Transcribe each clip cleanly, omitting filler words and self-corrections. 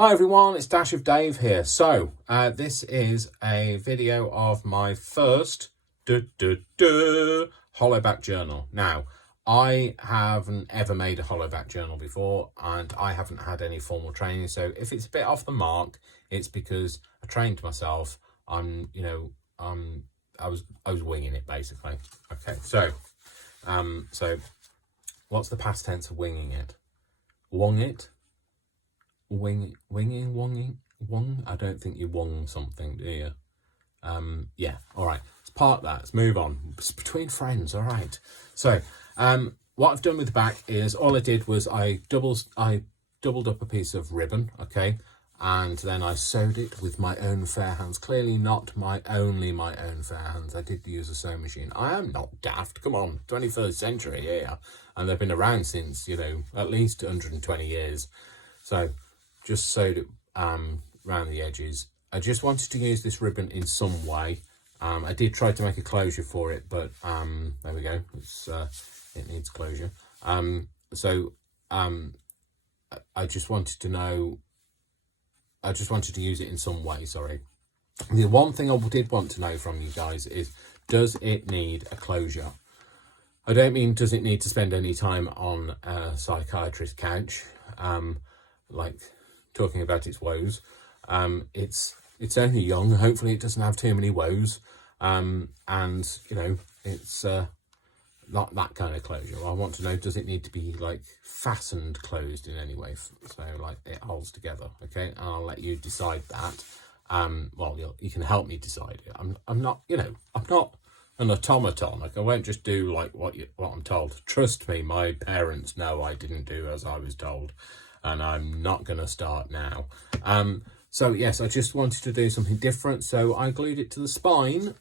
Hi everyone, it's Dash of Dave here. So, this is a video of my first hollowback journal. Now, I haven't ever made a hollowback journal before, and I haven't had any formal training. So, if it's a bit off the mark, it's because I trained myself. I was winging it basically. Okay, so what's the past tense of winging it? Wong it. Wong. I don't think you wong something, do you? Yeah, all right, let's park that, let's move on. It's between friends, all right. So what I've done with the back is all I did was I doubled up a piece of ribbon, okay, and then I sewed it with my own fair hands. Clearly not my own fair hands. I did use a sewing machine. I am not daft, come on, 21st century, yeah, and they've been around since, you know, at least 120 years. So just sewed it around the edges. I just wanted to use this ribbon in some way. I did try to make a closure for it, but there we go. It needs closure. I just wanted to know. I just wanted to use it in some way. Sorry. The one thing I did want to know from you guys is, does it need a closure? I don't mean does it need to spend any time on a psychiatrist's couch, like talking about its woes. It's only young. Hopefully it doesn't have too many woes. And you know, it's not that kind of closure. I want to know, does it need to be like fastened closed in any way, so like it holds together? Okay, and I'll let you decide that. Well, you can help me decide it. I'm not, you know, I'm not an automaton. Like, I won't just do like what I'm told. Trust me, my parents know I didn't do as I was told, and I'm not going to start now. So yes, I just wanted to do something different, so I glued it to the spine,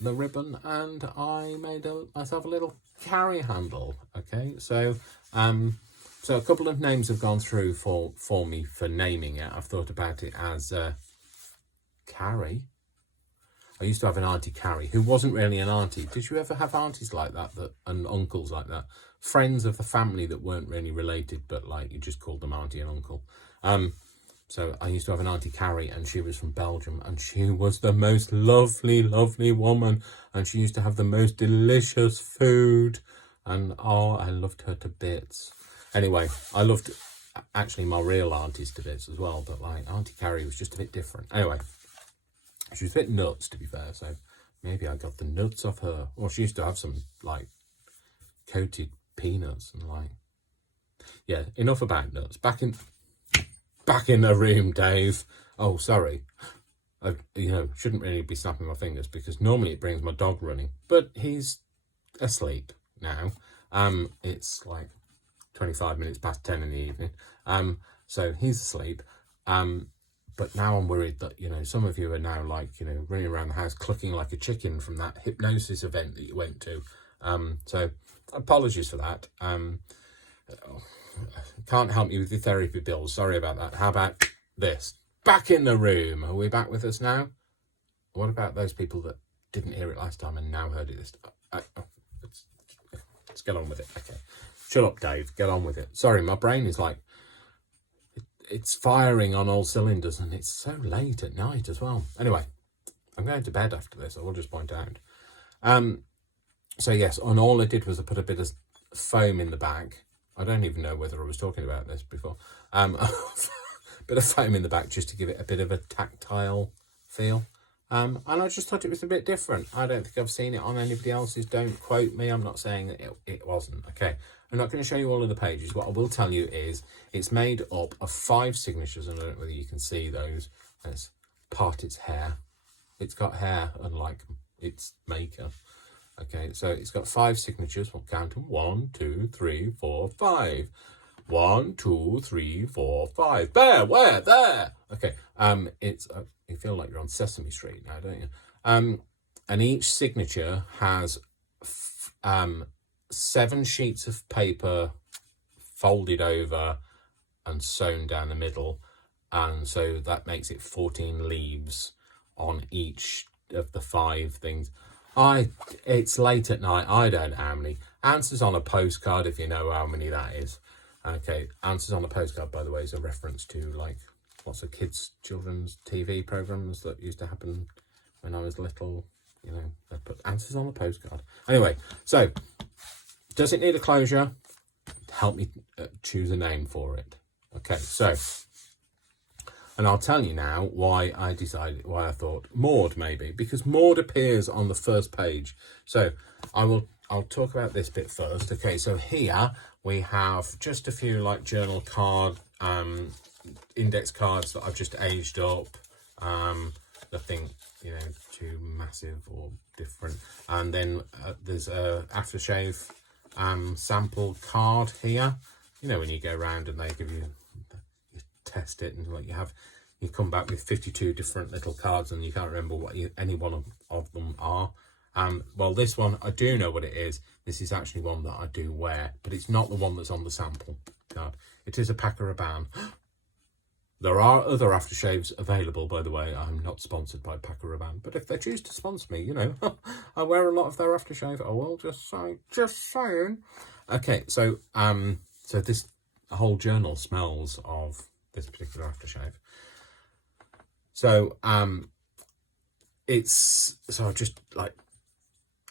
the ribbon, and I made myself a little carry handle. Okay, so so a couple of names have gone through for me for naming it. I've thought about it as Carrie. I used to have an Auntie Carrie who wasn't really an auntie. Did you ever have aunties like that, and uncles like that? Friends of the family that weren't really related, but like you just called them auntie and uncle. So I used to have an Auntie Carrie, and she was from Belgium, and she was the most lovely woman, and she used to have the most delicious food, and oh, I loved her to bits. Anyway, I loved actually my real aunties to bits as well, but like Auntie Carrie was just a bit different. Anyway, she was a bit nuts, to be fair, so maybe I got the nuts off her. Or she used to have some like coated peanuts and like, yeah, enough about nuts. Back in the room, Dave. Oh, sorry. I, you know, shouldn't really be snapping my fingers because normally it brings my dog running, but he's asleep now. It's like 25 minutes past 10 in the evening. So he's asleep. But now I'm worried that, you know, some of you are now like, you know, running around the house clucking like a chicken from that hypnosis event that you went to. So apologies for that. Can't help you with your therapy bills. Sorry about that. How about this? Back in the room. Are we back with us now? What about those people that didn't hear it last time and now heard it this time? Let's get on with it. Okay. Shut up, Dave. Get on with it. Sorry, my brain is like, it's firing on all cylinders, and it's so late at night as well. Anyway, I'm going to bed after this, I will just point out. So yes, and all I did was I put a bit of foam in the back. I don't even know whether I was talking about this before. Bit of foam in the back just to give it a bit of a tactile feel. And I just thought it was a bit different. I don't think I've seen it on anybody else's. Don't quote me. I'm not saying that it wasn't. Okay, I'm not going to show you all of the pages. What I will tell you is it's made up of 5 signatures, and I don't know whether you can see those. Let's part its hair. It's got hair, unlike its maker. Okay, so it's got 5 signatures. We'll count them. 1, 2, 3, 4, 5. 1, 2, 3, 4, 5. There, where? There. Okay. It's you feel like you're on Sesame Street now, don't you? And each signature has 7 sheets of paper folded over and sewn down the middle, and so that makes it 14 leaves on each of the 5 things. It's late at night. I don't know how many. Answers on a postcard, if you know how many that is. Okay, answers on a postcard, by the way, is a reference to like lots of children's TV programs that used to happen when I was little. You know, they put answers on the postcard. Anyway, so does it need a closure? Help me choose a name for it. Okay, so, and I'll tell you now why I thought Maud maybe, because Maud appears on the first page. So I'll talk about this bit first. Okay, so here we have just a few like journal card, index cards that I've just aged up. Nothing, you know, too massive or different. And then there's a aftershave sample card here. You know, when you go around and they give you test it, and like you come back with 52 different little cards and you can't remember what any one of them are. Well, this one I do know what it is. This is actually one that I do wear, but it's not the one that's on the sample card. It is a Paco Rabanne. There are other aftershaves available, by the way. I'm not sponsored by Paco Rabanne, but if they choose to sponsor me, you know, I wear a lot of their aftershave. I will just saying. Okay, so so this whole journal smells of this particular aftershave. So I've just like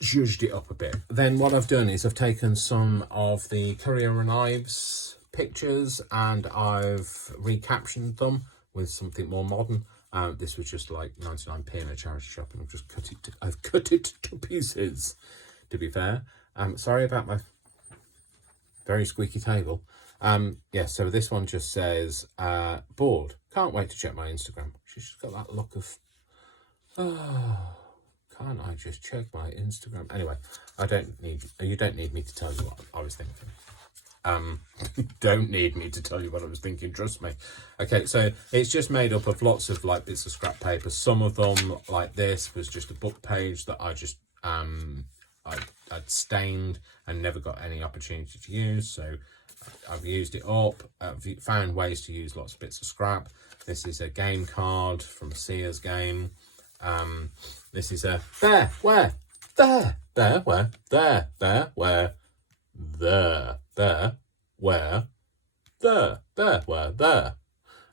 zhuzhed it up a bit. Then what I've done is I've taken some of the Courier and Ives pictures and I've recaptioned them with something more modern. This was just like 99p in a charity shop, and I've cut it to pieces, to be fair. Sorry about my very squeaky table. Yeah, so this one just says bored, can't wait to check my Instagram. She's just got that look of, oh, can't I just check my Instagram? Anyway, you don't need me to tell you what I was thinking. Don't need me to tell you what I was thinking, trust me. Okay, so it's just made up of lots of like bits of scrap paper. Some of them, like this, was just a book page that I just I'd stained and never got any opportunity to use, so I've used it up. I've found ways to use lots of bits of scrap. This is a game card from a Sears game. This is a there, where, there, where, there, where, there, where, there, where, there.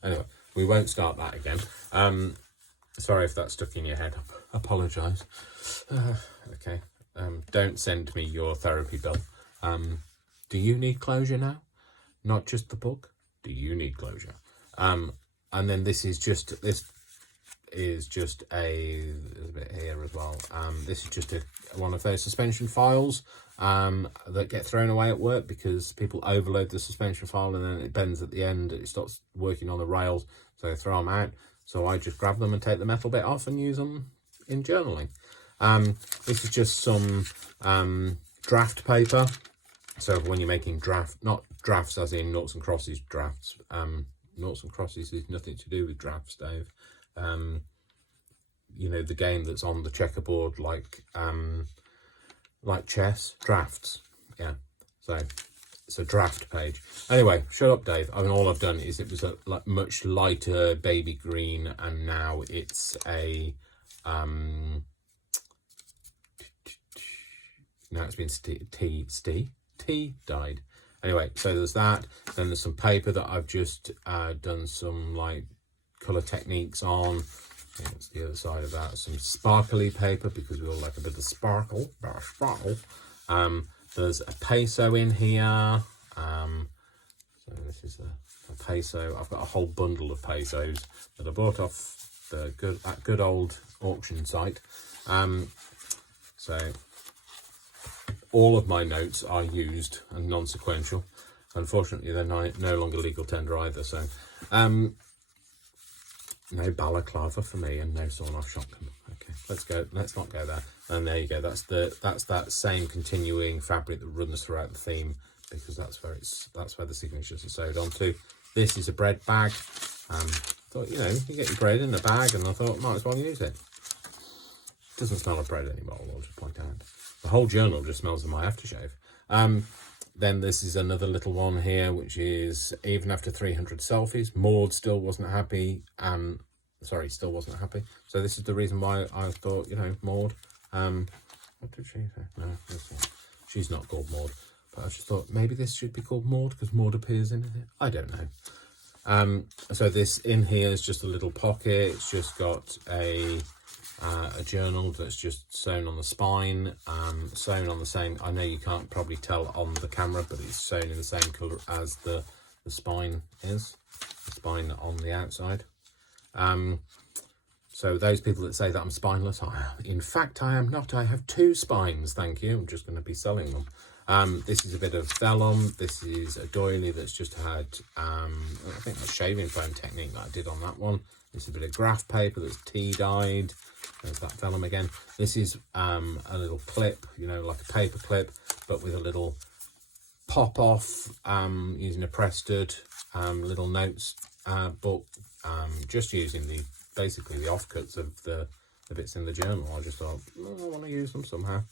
Anyway, we won't start that again. Sorry if that's stuck in your head. Apologise. Okay. Don't send me your therapy bill. Do you need closure now? Not just the book. Do you need closure? And then this is just a bit here as well. This is just one of those suspension files that get thrown away at work because people overload the suspension file and then it bends at the end. It stops working on the rails, so they throw them out. So I just grab them and take the metal bit off and use them in journaling. This is just some draft paper. So when you're making not drafts as in noughts and crosses drafts. Noughts and crosses is nothing to do with drafts, Dave. You know, the game that's on the checkerboard, like chess, drafts. Yeah, so it's a draft page. Anyway, shut up, Dave. I mean, all I've done is it was a much lighter baby green, and now it's a now it's been tea dyed. Anyway, so there's that. Then there's some paper that I've just done some like colour techniques on. It's the other side of that. Some sparkly paper because we all like a bit of sparkle. There's a peso in here. So this is a peso. I've got a whole bundle of pesos that I bought off that good old auction site. So all of my notes are used and non-sequential. Unfortunately, they're no longer legal tender either. So no balaclava for me and no sawn-off shotgun. Okay, let's not go there. And there you go. That's that same continuing fabric that runs throughout the theme, because that's where the signatures are sewed onto. This is a bread bag. Thought, you know, you get your bread in a bag, and I thought might as well use it. It doesn't smell of bread anymore, I'll just point out. The whole journal just smells of my aftershave. Then this is another little one here, which is even after 300 selfies, Maud still wasn't happy. Still wasn't happy. So this is the reason why I thought, you know, Maud. What did she say? No, she's not called Maud. But I just thought maybe this should be called Maud because Maud appears in it. I don't know. So this in here is just a little pocket. It's just got a journal that's just sewn on the spine, sewn on the same, I know you can't probably tell on the camera, but it's sewn in the same colour as the spine is, the spine on the outside. So those people that say that I'm spineless, in fact I am not. I have 2 spines, thank you. I'm just going to be selling them. This is a bit of vellum. This is a doily that's just had, I think that's shaving foam technique that I did on that one. This is a bit of graph paper that's tea dyed. There's that vellum again. This is a little clip, you know, like a paper clip, but with a little pop off, using a press stud, little notes book, just using basically the offcuts of the bits in the journal. I just thought, I want to use them somehow.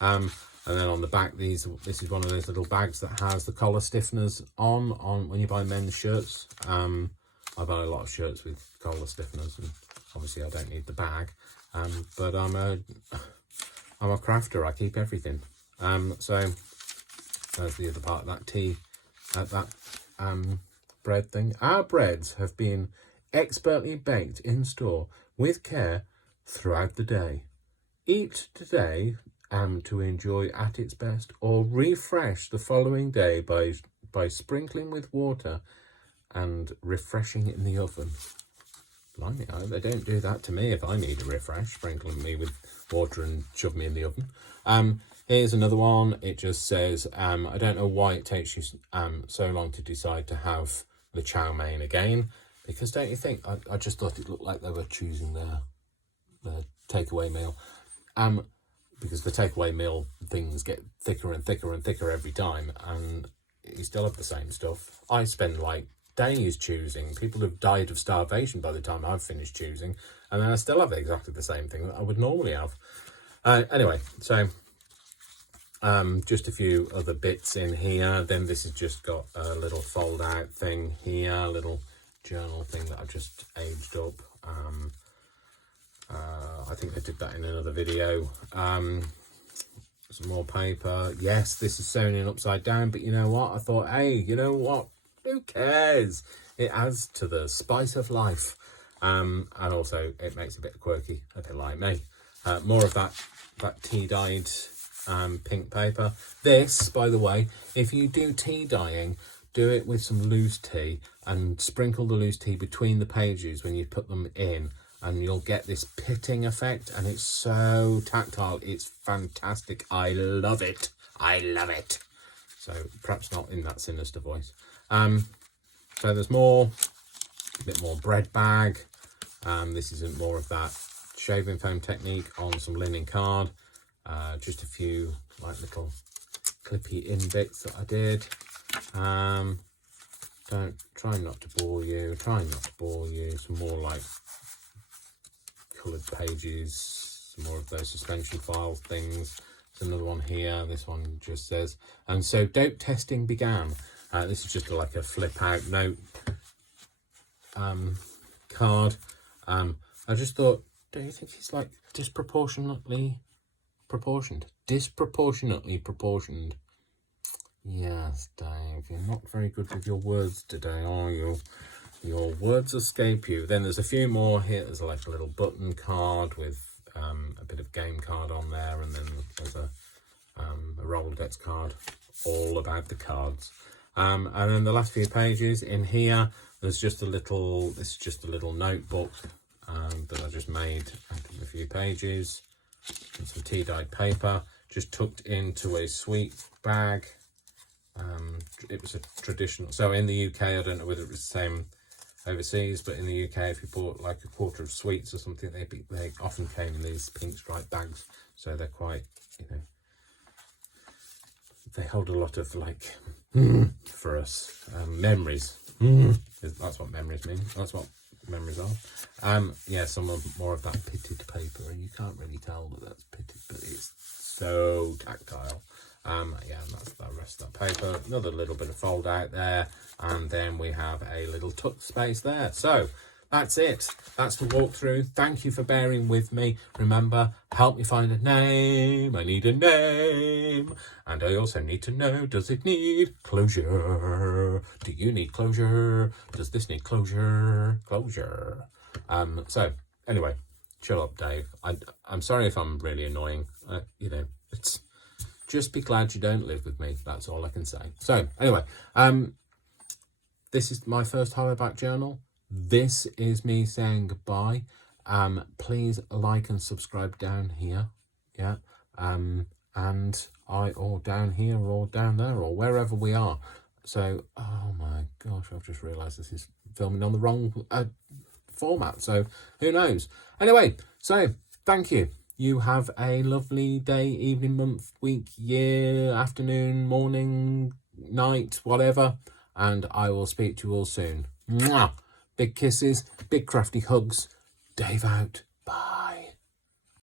And then on the back, this is one of those little bags that has the collar stiffeners on when you buy men's shirts. I buy a lot of shirts with collar stiffeners, and obviously I don't need the bag. But I'm a crafter. I keep everything. So there's the other part of that tea, that bread thing. Our breads have been expertly baked in store with care throughout the day. Eat today to enjoy at its best, or refresh the following day by sprinkling with water and refreshing in the oven. Blimey, they don't do that to me if I need a refresh, sprinkling me with water and shove me in the oven. Here's another one. It just says, I don't know why it takes you so long to decide to have the chow mein again, because don't you think, I just thought it looked like they were choosing their takeaway meal. Because the takeaway meal things get thicker and thicker and thicker every time, and you still have the same stuff. I spend like days choosing. People have died of starvation by the time I've finished choosing, and then I still have exactly the same thing that I would normally have. Anyway, so just a few other bits in here. Then this has just got a little fold out thing here, a little journal thing that I've just aged up. I think I did that in another video. Some more paper. Yes, this is sewn in upside down, but you know what? I thought, hey, you know what? Who cares? It adds to the spice of life. And also it makes it a bit quirky, a bit like me. More of that tea dyed pink paper. This, by the way, if you do tea dyeing, do it with some loose tea and sprinkle the loose tea between the pages when you put them in, and you'll get this pitting effect, and it's so tactile. It's fantastic. I love it. I love it. So perhaps not in that sinister voice. So there's more, a bit more bread bag. This isn't more of that shaving foam technique on some linen card. Just a few like little clippy in bits that I did. Try not to bore you. Some more like coloured pages, some more of those suspension file things. There's another one here. This one just says, and so dope testing began. This is just like a flip out note card. I just thought, don't you think it's like disproportionately proportioned? Yes, Dave, you're not very good with your words today, are you? Your words escape you. Then there's a few more here. There's like a little button card with a bit of game card on there, and then there's a Rolodex card all about the cards. And then the last few pages in here, there's just a little, this is just a little notebook that I just made out of a few pages, and some tea dyed paper, just tucked into a sweet bag. It was a traditional, so in the UK, I don't know whether it was the same overseas, but in the UK, if you bought like a quarter of sweets or something, they often came in these pink striped bags, so they're quite, you know, they hold a lot of like for us memories. That's what memories mean. That's what memories are. Yeah, some more of that pitted paper, and you can't really tell that that's pitted, but it's so tactile. Yeah, and that's the rest of that paper. Another little bit of fold out there, and then we have a little tuck space there. So that's it. That's the walkthrough. Thank you for bearing with me. Remember, help me find a name. I need a name. And I also need to know, does it need closure? Do you need closure? Does this need closure? Closure. So, anyway, chill up, Dave. I'm sorry if I'm really annoying. You know, it's just be glad you don't live with me. That's all I can say. So, anyway, this is my first Horrorback journal. This is me saying goodbye. Please like and subscribe down here. Yeah. And or down here or down there or wherever we are. So, oh my gosh, I've just realised this is filming on the wrong format. So who knows? Anyway, so thank you. You have a lovely day, evening, month, week, year, afternoon, morning, night, whatever. And I will speak to you all soon. Mwah! Big kisses, big crafty hugs. Dave out. Bye.